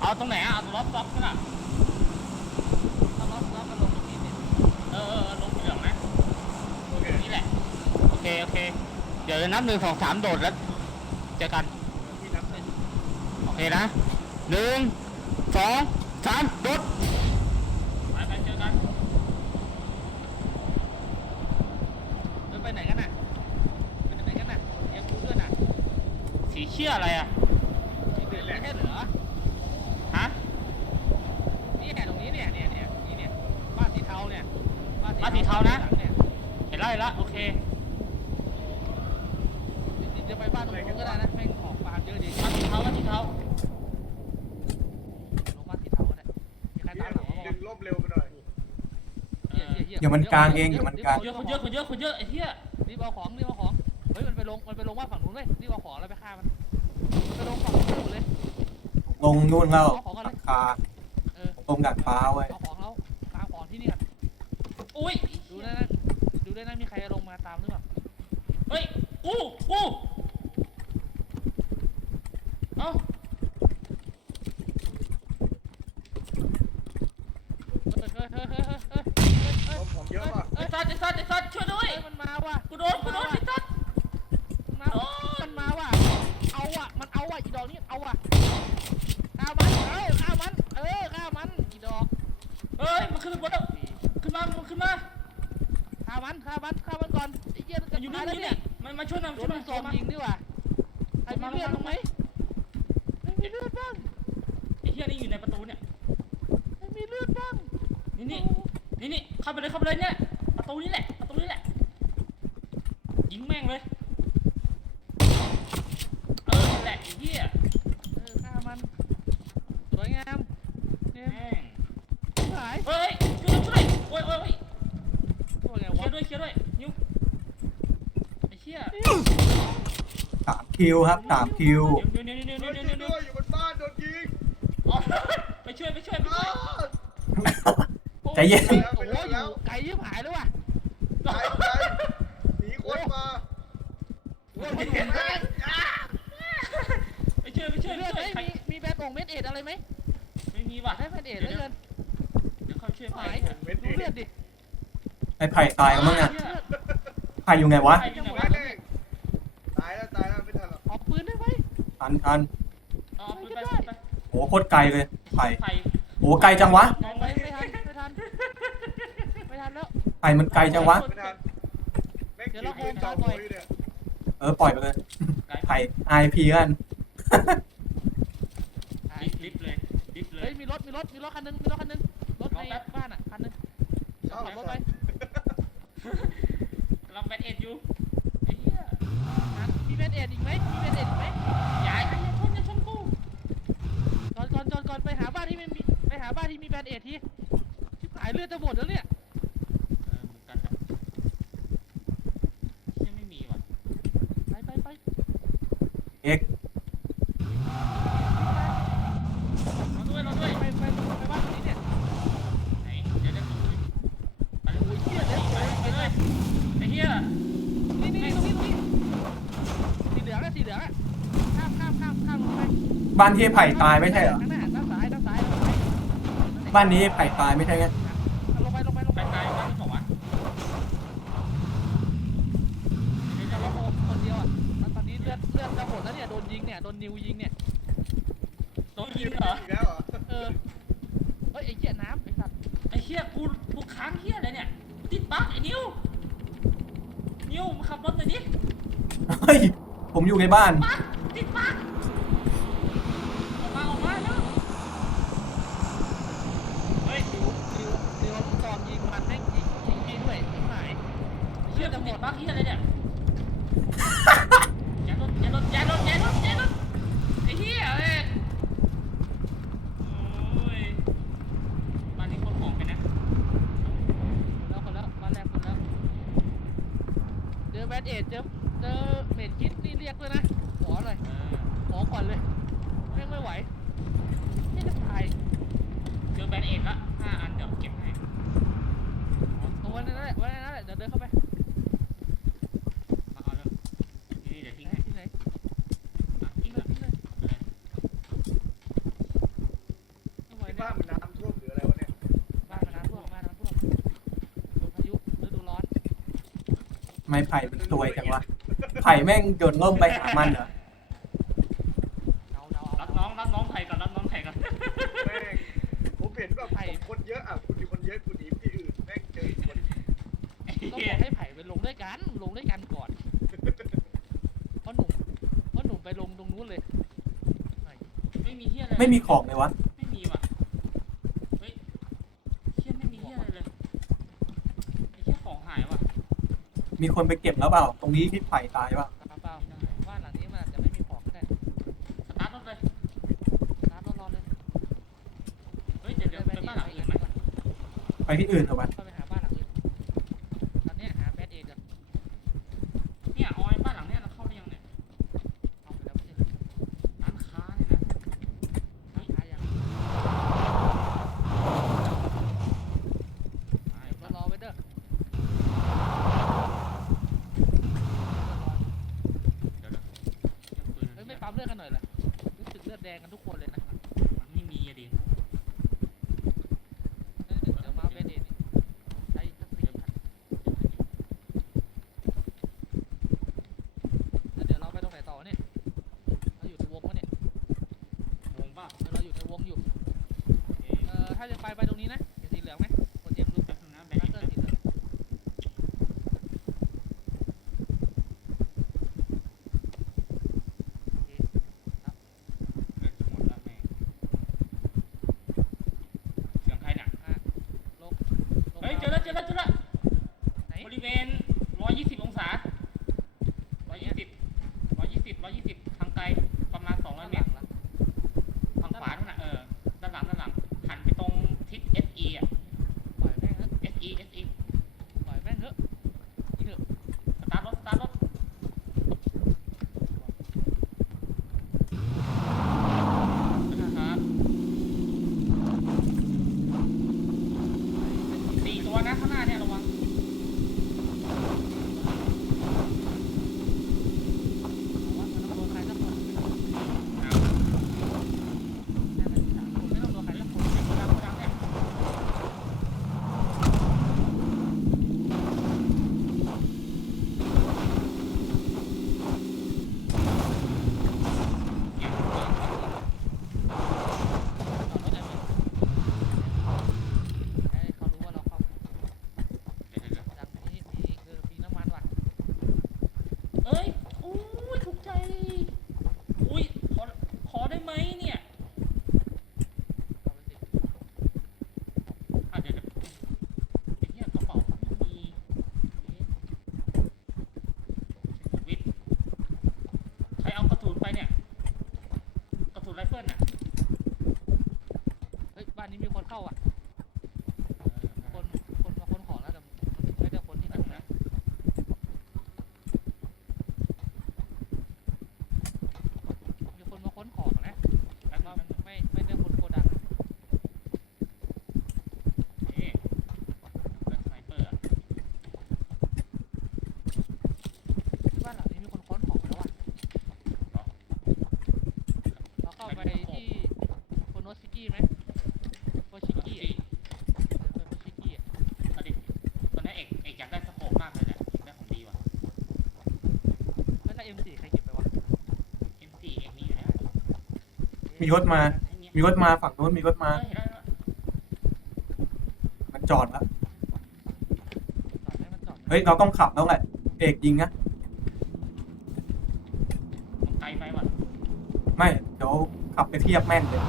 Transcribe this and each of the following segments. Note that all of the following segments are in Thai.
เอาตรงไหนอะเอาตรงล็อกล็อกนั่นอะถ้าล็อกล็อกก็ลงตรงนี้เนี่ยเออเออเออลงเหลืองนะโอเคนี่แหละ โอเค โอเค เดี๋ยวนับหนึ่งสองสามโดดแล้วเจอกันพี่นับเป็นโอเคนะหนึ่งสองสามโดดไปไปเจอกัน เดินไปไหนกันน่ะไปไหนกันน่ะยังกูเพื่อนน่ะ สีเชี่ยอะไรอะ สีเหลืองไม่ใช่เหรอ ฮะ นี่แหละตรงนี้เนี่ยเนี่ยเนี่ยนี่เนี่ยบ้านสีเทาเนี่ย หลังเนี่ยเห็นแล้วเห็นแล้วโอเคจริงๆจะไปบ้านตรงนู้นก็ได้นะแม่งของฟาร์มเยอะดีมาสีเทามาสีเทาลงบ้านสีเทาก็ได้มีใครตามหลังมาดึบ้างงลบเร็วไปหน่อยเออเดี๋ยวมันกลางเองเดี๋ยวมันกลาง คนเยอะคนเยอะคนเยอะคนเยอะไอ้เหี้ยรีบเอาของรีบเอาของเฮ้ยมันไปลงมันไปลงบ้านฝั่งนู้นเลยรีบเอาของแล้วไปฆ่ามันไปลงฝั่งนู้นหมดเลยลงนู่นแล้วเอาของกันหเลลัย งคาเออ ตรงดัดฟ้าไว้ยเอาของแล้วตามของที่นี่ก่อน อุ้ย ดูด้วยนะ ดูด้วยนะมีใครลงมาตามหรือเปล่าเฮ้ยกูกูเอ้าเฮ้ยเฮ้ยเฮ้ยเฮ้ยเฮ้ยเฮ้ยเฮ้ยผมผมเยอะป่ะไอ้สัตว์ไอ้สัตว์ไอ้สัตว์ช่วยด้วยเฮ้ยมันมาว่ะ กูโดนกูโดนไอ้ ยิงแม่งเลยเออนั่นแหละไอ้เหี้ยเออฆ่ามัน สวยงามเนี่ยแม่งหายเฮ้ยช่วยช่วยโอ้ยโอ้ยโอ้ยตัวไงเคลีวะยร์ด้วยเคลียร์ด้วยนิ้วไอ้เหี้ยสามคิวครับสามคิวเดี๋ยวเดี๋ยวเดี๋ยวเดี๋ยวเฮ้ยเดี๋ยวเดี๋ยวช่วยด้วยอยู่บนบ้านโดนยิงอ๋อไปช่วยไปช่วยไปช่อ้าวยวใจเย็น โอ้โห ลือดดิไอ้ไผ่ตายกันมั้งอะเลือดไผ่อยู่ไงวะไปยังไงยวะตายแล้วตายแล้วไม่ทันหรอกออกปืนได้ไหมทันทันอ๋อไปไปไปโหโคตรไกลเลยไผ่ไปโหไกลจังวะมองไปไปไม่ทันไม่ทันไม่ทันแล้วไผ่มันไกลจังวะ ไม่ทันแม่งขี่ปืนจ่อหัวอยู่เนี่ยเออปล่อยไปเลยไกลไผ่ไอพีกัน ลิฟต์ลิฟต์เลยลิฟต์เล เฮ้ ย ยมีรถมีรถมีรถคันนึงมีรถคันนึงรถในบ้านอะคันนึง เอ้า ขับรถไป เราเป็นเอ็ดอยู่ไอ้เหี้ย มีแบนเอ็ดอีกไหมมีแบนเอ็ดอีกไหม อย่าอย่าชนอย่าชนกู ก่อนก่อนก่อนก่อนไปหาบ้านที่มันมีไป หาบ้านที่มีแบนเอ็ดทีชิบหายเลือดจะหมดแล้วเนี่ยเออเหมือนกันอะยังไม่มีว่ะไปไปไปเอ็กเราด้วยเราด้วยไปไปไปบ้านนี้เนี่ยไหนเดี๋ยวเดี๋ยวไปเลยโอ้ยเหี้ยเลยไปเลยไปเลยไอ้เหี้ยนี่นี่ตรงนี้ตรงนี้สีเหลืองอะสีเหลืองอะข้ามข้ามข้ามข้ามลงไปบ้านที่ไผ่ตายไม่ใช่เหรอ บ้านนี้ไผ่ตายไม่ใช่ไงลงไปลงไปลงไปไปไกลบ้านที่สองวะเดี๋ยวเดี๋ยวแล้เราวคนเดียวอะตอนนี้เลือดเลือดจะหมดแล้วเนี่ยโดนยิงเนี่ยโดนนิวยิงเนี่ยโดนยิงเหรอ อีกแล้วเหรอเออเฮ้ยไอ้เหี้ยน้ำไอ้สัตว์ไอ้เหี้ยกูกูค้างเหี้ยอะไรเนี่ย ติดบั๊กไอ้นิวนิวมาขับรถหน่อยดิเฮ้ยผมอยู่ในบ้าน บั๊ก ดเอทเจอเจอเม็นคิดนี่เรียกเลยนะขอเลยขอก่อนเลยไม่ไม่ไหวไม่ได้ถ่ายเจอแบนเอ็ดละห้าอันเดี๋ยวเก็บให้ตัวนั้นแหละวันนั้นแหละเดี๋ยวเดินเข้าไปเอาเลยนี่เดี๋ยวทิ้งให้ที่ไว้ม่ไบ้านมันน้ำท่วมหรืออะไรวะเงบ้านมันน้ำท่วมบ้านน้ำท่วมลมพายุฤดูร้อน ไม้ไผ่ ไผ่แม่งโยนล่มไปหามันเหรอรักน้องรักน้องไผ่ก่อนรักน้องไผ่ก่อนผมเห็นแบบผมคนเยอะอะคุณมีคนเยอะคุณหนีที่อื่นแม่งเจอคนต้องบอกให้ไผ่ไปลงด้วยกัน ลงด้วยกันก่อนเพราะหนุ่มเพราะหนุ่มไปลงตรงนู้นเลยไม่มีเหี้ยอะไรไม่มีของเลยวะ คนไปเก็บแล้วเปล่า ตรงนี้พี่ไผ่ตายเปล่าบ้านหลังนี้มันจะไม่มีของร้อนเลยไปอื่นไหมที่อื่นเถอะมั ไปตรงนี้นะ มีรถมา มีรถมาฝั่งนู้นมีรถมา มันจอดแล้ว เฮ้ยเราต้องขับแล้วแหละเอกยิงนะไกลไปวะไม่เดี๋ยวขับไปเทียบแม่นเลย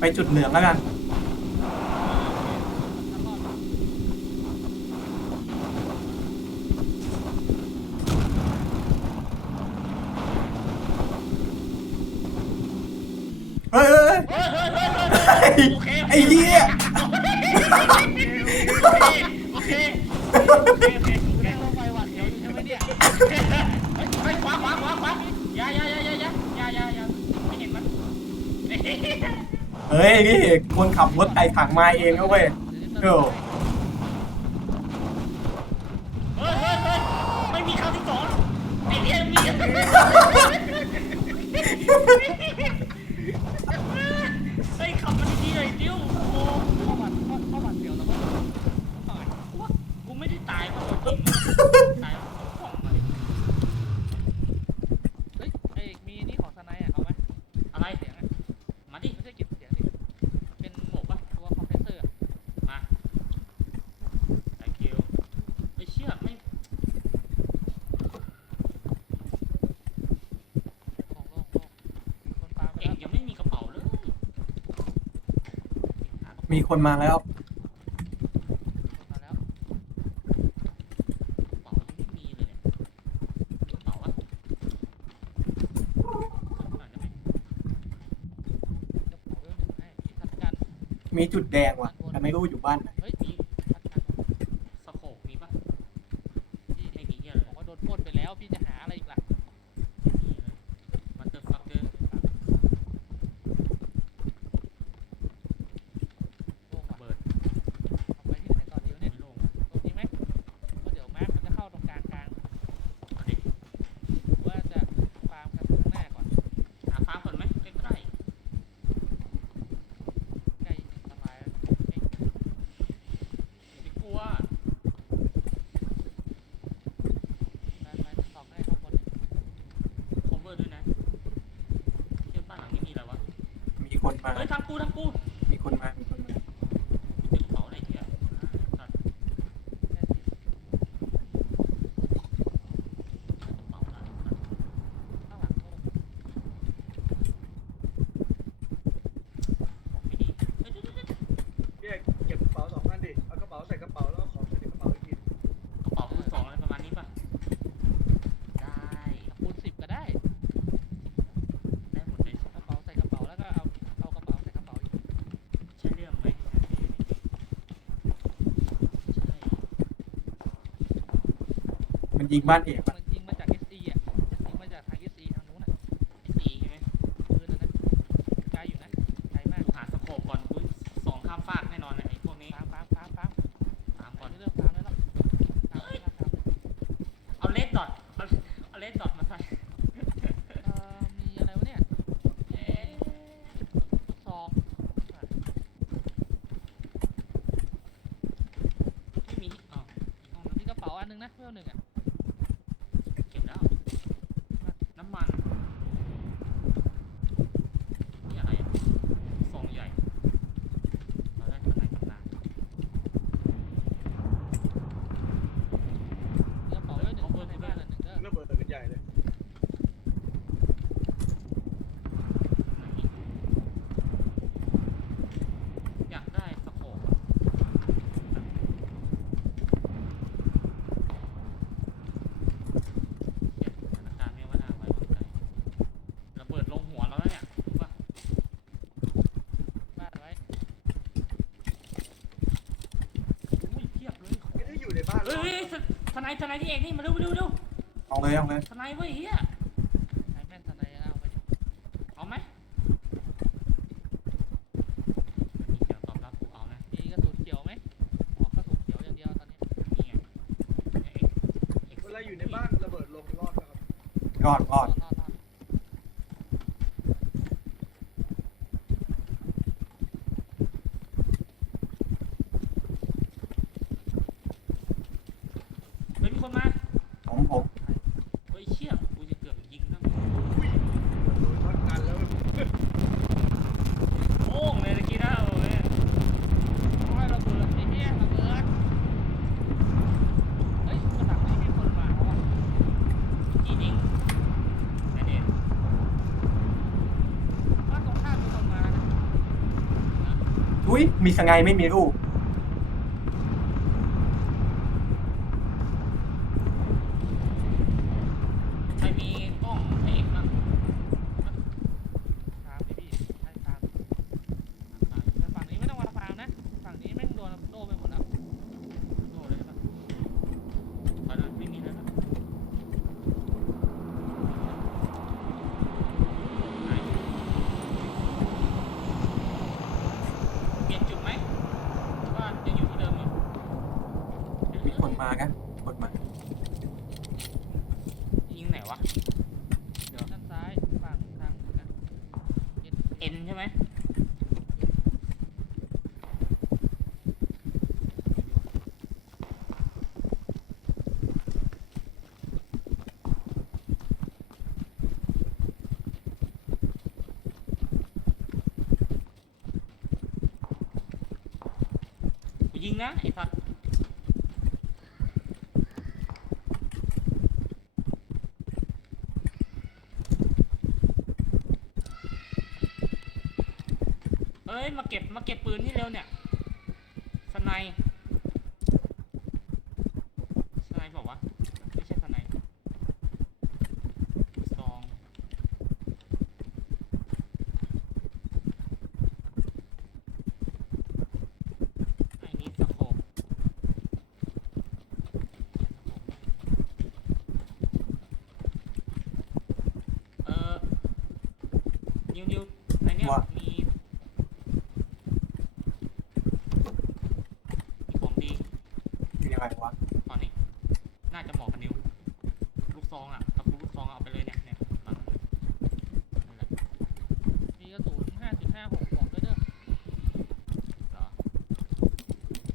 ไปจุดเหลืองแล้วกัน เฮ้ยเฮ้ยเฮ้ยเฮ้ยเฮ้ยไอ้เหี้ย เลยพี่เอกคนขับรถไต่ถังมาเองนะเว้ยเดี๋ยวไม่มีครั้ที่สองไอ้เหี้ยมี เอกยังไม่มีกระเป๋าเลยมีคนมาแล้วมีจุดแดงว่ะ ทางกูทางกู ยิงบ้านเอก ทนายที่เองนี่มาดูดูดูเอาเลยเอาเลยทนายเว้ยเฮีย มีสไงไม่มีรูปะ ไอ้สัตว์เอ้ย มาเก็บ มาเก็บปืนที่เร็วเนี่ย สไนป์สไนป์บอกว่าวะไม่ใช่สไนป์ซอง ไอ้นี่สโคปเออนิวนิวในเนี้ย ว่า มีมีของดี อยู่ยังไงวะ ตอนนี้ น่าจะเหมาะกับนิว ลูกซองอะตะปูลูกซองเอาไปเลยเนี่ยเนี่ยหลังนั่นแหละ มีกระสุน5.56บอกด้วยเด้อ เหรอ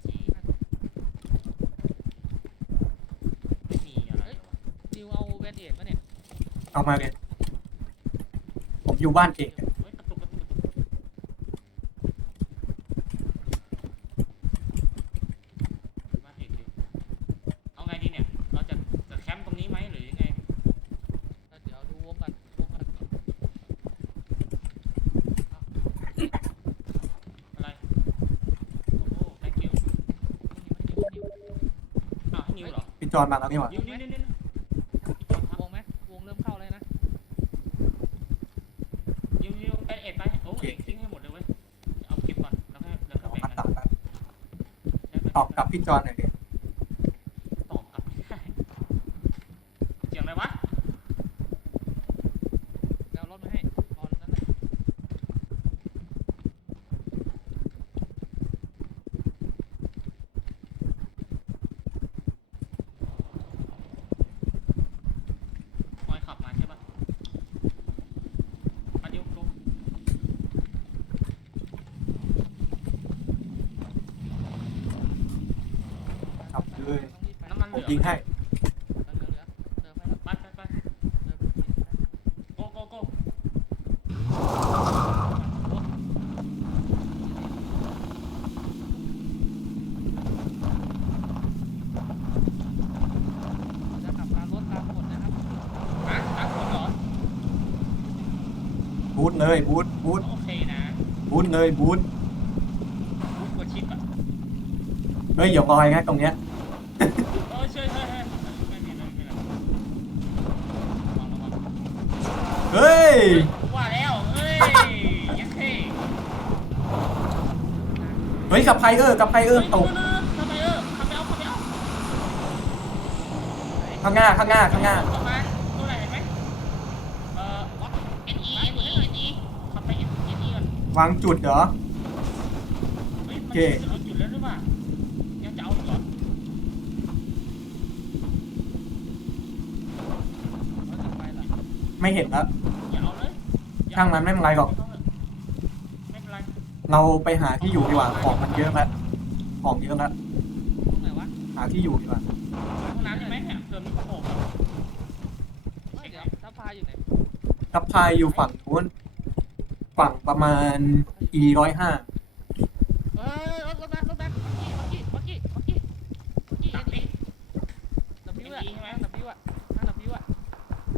จีไม่มีอะไรเลยวะ นิวเอาแบนเอดมาเนี่ย เอามาเลยผมอยู่บ้านเก่งเฮ้ยกระตุกกระตุกกระตุกบ้านเอกดิเอาไงดีเนี่ย เราจะจะแคมป์ตรงนี้ไหมหรือยังไงแล้วเดี๋ยวดูวงกันวงกันอะไร โอ้โห thank you อ้าวให้นิวเหรอพี่จอนมาแล้วนี่หว่า นิวนิวนิวนิวครับ วงไหมวงเริ่มเข้าเลยนะ นิวนิวไปเอ็ดไป โอ้เอกทิ้งให้หมดเลยเว้ย เอาเก็บก่อน แล้วก็แล้วก็ เอา แบ่ง มา กัน ตับ ใช่ไหม ตอบกลับพี่จอนหน่อยดิ ตอบกลับไม่ได้เสียงอะไรวะ เดี๋ยวเอารถมาให้รอนั่นแหละ คอยขับมาใช่ปะมาดิวดู ครับเลย ต้องรีบไป น้ำมันเห ผม ลือ ยิงให้ เหลือเหลือเติมให้แล้ว ไปไปไป เติมไปกิน โกโกโก จะขับตามรถตามกฎนะครับ อะตามคนเหรอ บูทเลยบูทบูทโอเคนะบูทเลยบูทบุ๊กกว่าชิปอะเฮ้ยอย่าลอยนะตรงเนี้ยเออช่วยช่วยช่วยไม่มีไม่มีไม่มีระวังระวังเฮ้ยว่าแล้วเอ้ยยังเท่เฮ้ยกับไพเออร์กับไพเออร์ตกทำไมเออทำไมเอาทำไมเอาข้างหน้าข้างหน้าข้างหน้าประมาณตัวไหนเห็นไหมเอ่อ N E N E N E ขับไป N N E ก่อน วางจุดเหรอเฮ้ยมันโอเคจะเอาจุดแล้วหรือเปล่ายังจะเอาอีกเหรอแล้วจะไปล่ะไม่เห็นแล้วอย่าเอาเลยอย่ช่างมันไม่เป็นไรหรอก ไม่เป็นไรเราไปหาที่อยู่ดีกว่าของมันเยอะแล้วของเยอะแล้วตรงไหนวะหาที่อยู่ดีกว่าห้องน้ำใช่ไหมเนี่ยเผื่อมีโผล่ครับเฮ้ยเดี๋ยวถ้าพาอยู่ไหนกับไพอยู่ฝั่งนู้น ฝั่งประมาณ e ร้อยห้าเฮ้ยรถรถแบ็ครถแบ็คเมื่อกี้เมื่อกี้เมื่อกี้เมื่อกี้ตัเอ็ดนดิอีดับบิวอะดับบิวอะดับบิวอะ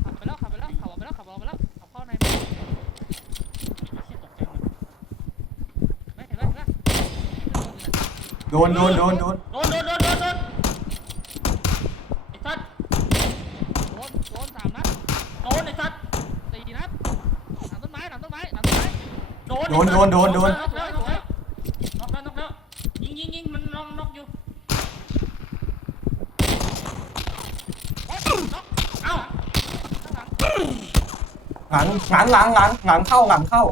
ขับไปแล้วขับไปแล้วขับออกไปแล้วขับออกไปแล้วขับเข้าในมาเชี่ยตกใจหมดไม่เห็นไหมเห็นไหมโดนโดนโดนโดนโดนโดนโดนโดนโดนไอ้สัตว์ โดนโดนสามนัด โดนไอ้สัตว์ สี่นัดหลังต้นไม้หลังต้นไม้หลังต้นไม้ โด นโดนโดนโดนโดน น็อกแล้วน็อกแล้วยิงยิงยิงมันน็อกน็อกอยู่น็อกเอ้าข้างหลังหลังหลังหลังหลังเข้าหลังเข้า